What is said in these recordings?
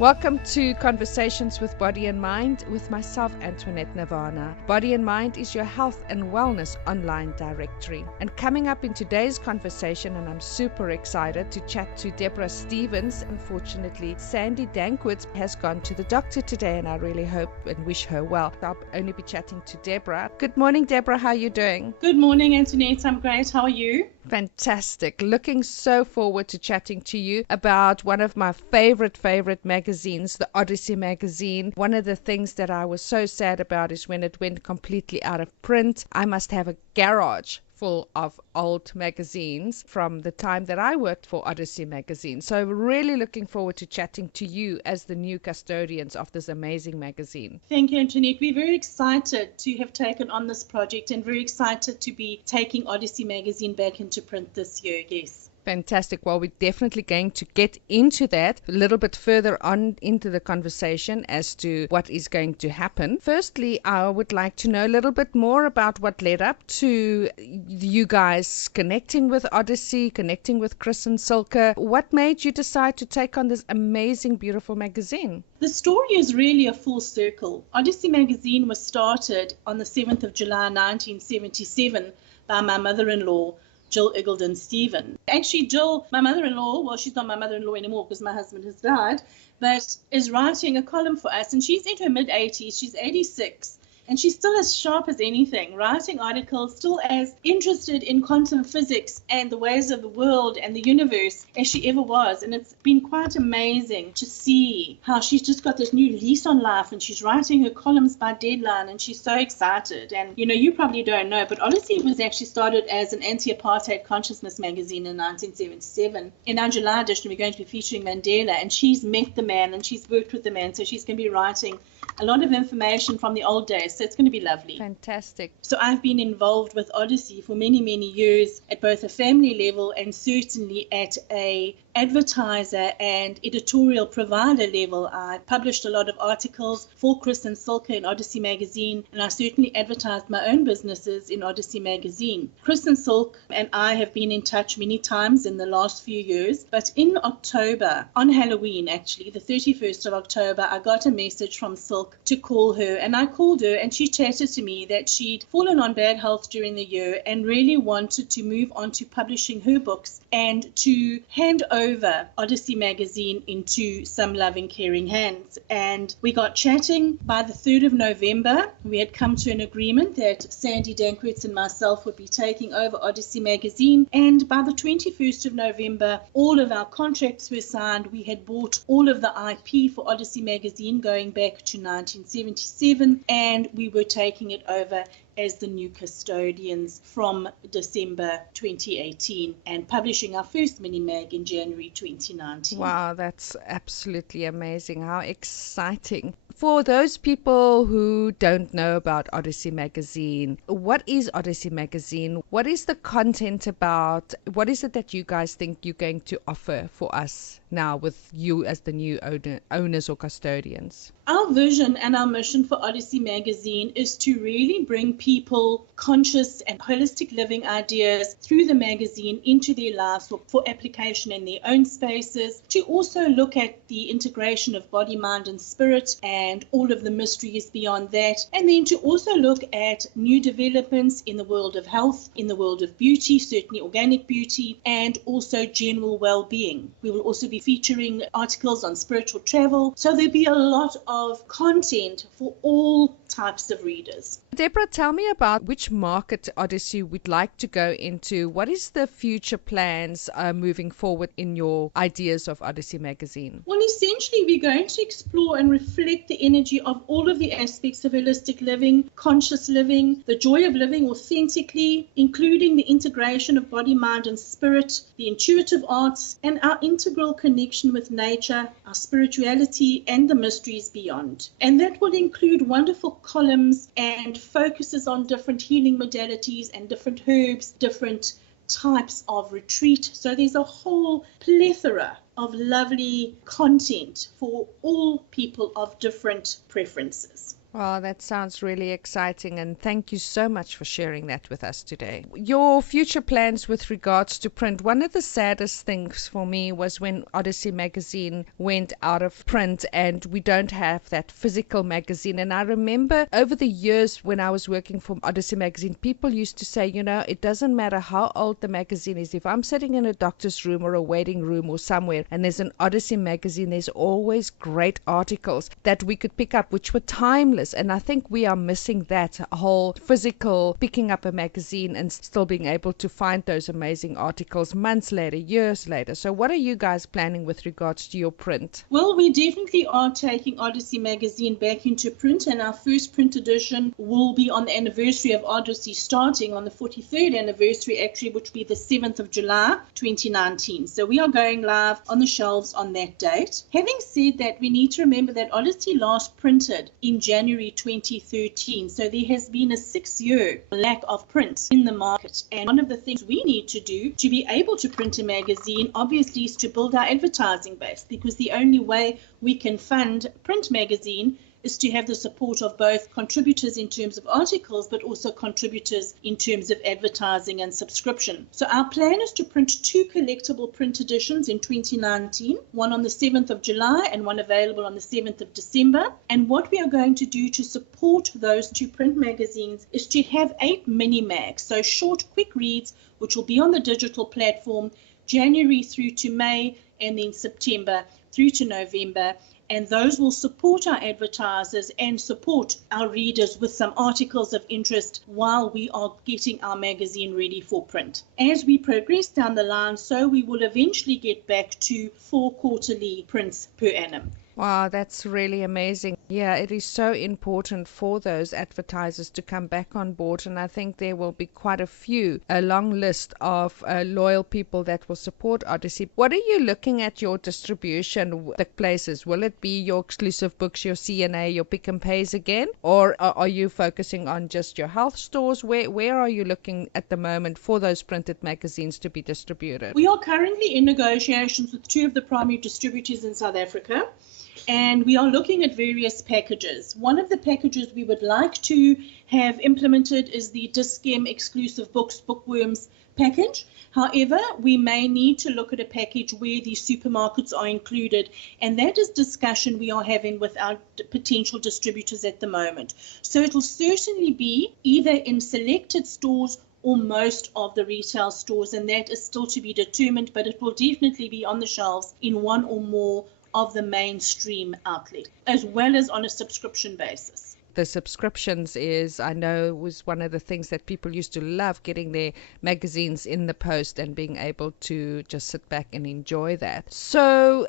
Welcome to Conversations with Body and Mind with myself, Antoinette Nirvana. Body and Mind is your health and wellness online directory. And coming up in today's conversation, and I'm super excited to chat to Debra Stevens. Unfortunately, Sandy Danckwerts has gone to the doctor today, and I really hope and wish her well. I'll only be chatting to Debra. Good morning, Debra. How are you doing? Good morning, Antoinette. I'm great. How are you? Fantastic. Looking so forward to chatting to you about one of my favorite magazines, the Odyssey Magazine. One of the things that I was so sad about is when it went completely out of print. I must have a garage full of old magazines from the time that I worked for Odyssey Magazine. So really looking forward to chatting to you as the new custodians of this amazing magazine. Thank you, Antoinette. We're very excited to have taken on this project and very excited to be taking Odyssey Magazine back into print this year, yes. Fantastic. Well, we're definitely going to get into that a little bit further on into the conversation as to what is going to happen. Firstly, I would like to know a little bit more about what led up to you guys connecting with Odyssey, connecting with Chris and Silke. What made you decide to take on this amazing, beautiful magazine? The story is really a full circle. Odyssey Magazine was started on the 7th of July 1977 by my mother-in-law, Jill Eagledon Stephen. Actually, Jill, my mother-in-law, well, she's not my mother-in-law anymore because my husband has died, but is writing a column for us, and she's into her mid-80s. She's 86. And she's still as sharp as anything, writing articles, still as interested in quantum physics and the ways of the world and the universe as she ever was. And it's been quite amazing to see how she's just got this new lease on life, and she's writing her columns by deadline, and she's so excited. And, you know, you probably don't know, but Odyssey was actually started as an anti-apartheid consciousness magazine in 1977. In our July edition, we're going to be featuring Mandela, and she's met the man and she's worked with the man, so she's going to be writing a lot of information from the old days. So it's going to be lovely. Fantastic. So I've been involved with Odyssey for many, many years at both a family level and certainly at a advertiser and editorial provider level. I published a lot of articles for Chris and Silke in Odyssey Magazine, and I certainly advertised my own businesses in Odyssey Magazine. Chris and Silke and I have been in touch many times in the last few years, but in October, on Halloween actually, the 31st of October, I got a message from Silke to call her, and I called her and she chatted to me that she'd fallen on bad health during the year and really wanted to move on to publishing her books and to hand over Odyssey Magazine into some loving, caring hands. And we got chatting. By the 3rd of November, we had come to an agreement that Sandy Danckwerts and myself would be taking over Odyssey Magazine. And by the 21st of November, all of our contracts were signed. We had bought all of the IP for Odyssey Magazine going back to 1977, and we were taking it over as the new custodians from December 2018 and publishing our first mini-mag in January 2019. Wow, that's absolutely amazing. How exciting. For those people who don't know about Odyssey Magazine, what is Odyssey Magazine? What is the content about? What is it that you guys think you're going to offer for us now with you as the new owners or custodians? Our vision and our mission for Odyssey Magazine is to really bring people conscious and holistic living ideas through the magazine into their lives for application in their own spaces, to also look at the integration of body, mind and spirit and all of the mysteries beyond that, and then to also look at new developments in the world of health, in the world of beauty, certainly organic beauty, and also general well-being. We will also be featuring articles on spiritual travel, so there'll be a lot of content for all types of readers. Debra, tell me about which market Odyssey would like to go into. What is the future plans moving forward in your ideas of Odyssey Magazine? Well, essentially, we're going to explore and reflect the energy of all of the aspects of holistic living, conscious living, the joy of living authentically, including the integration of body, mind and spirit, the intuitive arts, and our integral connection with nature, our spirituality, and the mysteries beyond. And that will include wonderful columns and focuses on different healing modalities and different herbs, different types of retreat. So there's a whole plethora of lovely content for all people of different preferences. Well, that sounds really exciting, and thank you so much for sharing that with us today. Your future plans with regards to print. One of the saddest things for me was when Odyssey Magazine went out of print and we don't have that physical magazine. And I remember over the years when I was working for Odyssey Magazine, people used to say, it doesn't matter how old the magazine is. If I'm sitting in a doctor's room or a waiting room or somewhere and there's an Odyssey Magazine, there's always great articles that we could pick up, which were timeless. And I think we are missing that whole physical picking up a magazine and still being able to find those amazing articles months later, years later. So what are you guys planning with regards to your print? Well, we definitely are taking Odyssey Magazine back into print, and our first print edition will be on the anniversary of Odyssey, starting on the 43rd anniversary, actually, which will be the 7th of July 2019. So we are going live on the shelves on that date. Having said that, we need to remember that Odyssey last printed in January 2013. So there has been a 6-year lack of print in the market. And one of the things we need to do to be able to print a magazine, obviously, is to build our advertising base, because the only way we can fund a print magazine is to have the support of both contributors in terms of articles, but also contributors in terms of advertising and subscription. So our plan is to print 2 collectible print editions in 2019, one on the 7th of July and one available on the 7th of December. And what we are going to do to support those 2 print magazines is to have 8 mini mags, so short, quick reads, which will be on the digital platform January through to May, and then September through to November. And those will support our advertisers and support our readers with some articles of interest while we are getting our magazine ready for print. As we progress down the line, so we will eventually get back to 4 quarterly prints per annum. Wow, that's really amazing. Yeah, it is so important for those advertisers to come back on board, and I think there will be quite a long list of loyal people that will support Odyssey. What are you looking at your distribution, the places? Will it be your exclusive books, your CNA, your Pick and Pays again? Or are you focusing on just your health stores? Where are you looking at the moment for those printed magazines to be distributed? We are currently in negotiations with 2 of the primary distributors in South Africa, and we are looking at various packages. One of the packages we would like to have implemented is the Dis-Chem exclusive books, bookworms package. However, we may need to look at a package where the supermarkets are included, and that is discussion we are having with our potential distributors at the moment. So it will certainly be either in selected stores or most of the retail stores, and that is still to be determined, but it will definitely be on the shelves in one or more of the mainstream outlet, as well as on a subscription basis. The subscriptions I know, was one of the things that people used to love, getting their magazines in the post and being able to just sit back and enjoy that. So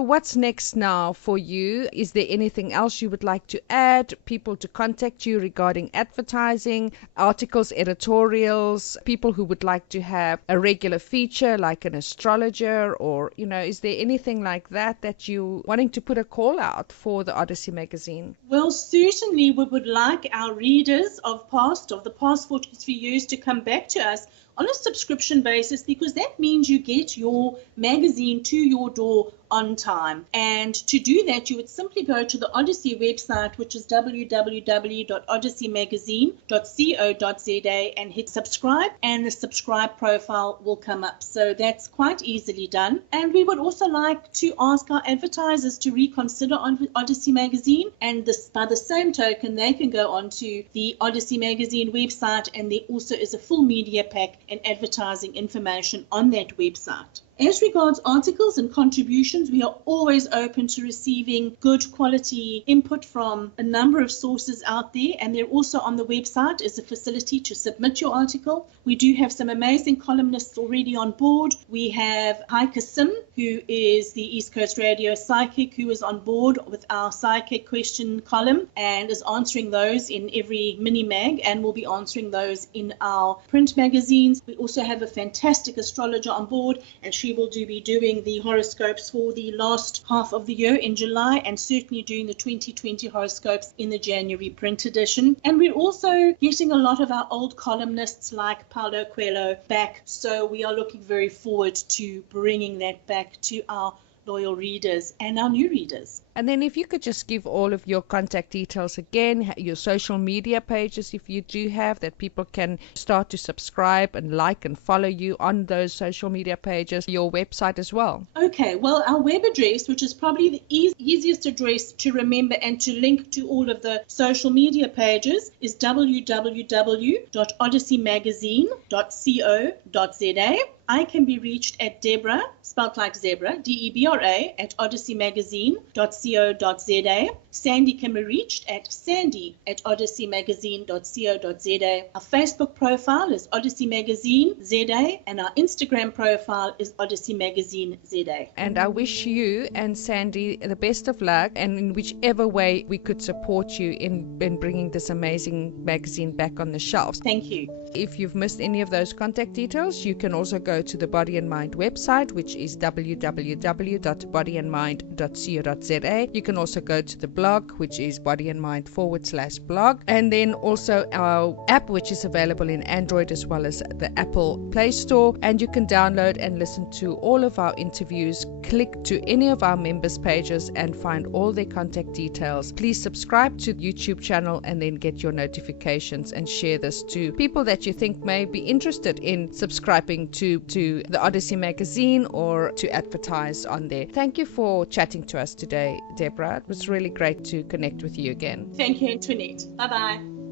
what's next now for you? Is there anything else you would like to add? People to contact you regarding advertising, articles, editorials, people who would like to have a regular feature like an astrologer, or, is there anything like that you wanting to put a call out for the Odyssey magazine? Well, certainly we would like our readers of the past 43 years to come back to us on a subscription basis, because that means you get your magazine to your door on time. And to do that, you would simply go to the Odyssey website, which is www.odysseymagazine.co.za, and hit subscribe, and the subscribe profile will come up. So that's quite easily done. And we would also like to ask our advertisers to reconsider on Odyssey Magazine, and by the same token, they can go onto the Odyssey Magazine website, and there also is a full media pack and advertising information on that website. As regards articles and contributions, we are always open to receiving good quality input from a number of sources out there, and there also on the website is a facility to submit your article. We do have some amazing columnists already on board. We have Heike Sim, who is the East Coast Radio Psychic, who is on board with our Psychic question column and is answering those in every mini mag, and will be answering those in our print magazines. We also have a fantastic astrologer on board, and she will be doing the horoscopes for the last half of the year in July, and certainly doing the 2020 horoscopes in the January print edition. And we're also getting a lot of our old columnists like Paulo Coelho back, so we are looking very forward to bringing that back to our loyal readers and our new readers. And then if you could just give all of your contact details again, your social media pages if you do have, that people can start to subscribe and like and follow you on those social media pages, your website as well. Okay, well, our web address, which is probably the easiest address to remember and to link to all of the social media pages, is www.odysseymagazine.co.za. I can be reached at Debra, spelled like zebra, Debra, at odysseymagazine.co.za. Sandy can be reached at sandy@odysseymagazine.co.za. Our Facebook profile is Odyssey Magazine ZA, and our Instagram profile is Odyssey Magazine ZA. And I wish you and Sandy the best of luck, and in whichever way we could support you in bringing this amazing magazine back on the shelves. Thank you. If you've missed any of those contact details, you can also go to the Body and Mind website, which is www.bodyandmind.co.za. You can also go to the blog, which is bodyandmind.com/blog, and then also our app, which is available in Android as well as the Apple Play Store, and you can download and listen to all of our interviews. Click to any of our members pages and find all their contact details. Please subscribe to the YouTube channel and then get your notifications, and share this to people that you think may be interested in subscribing to the Odyssey magazine or to advertise on there. Thank you for chatting to us today, Debra. It was really great to connect with you again. Thank you, Antoinette. Bye-bye.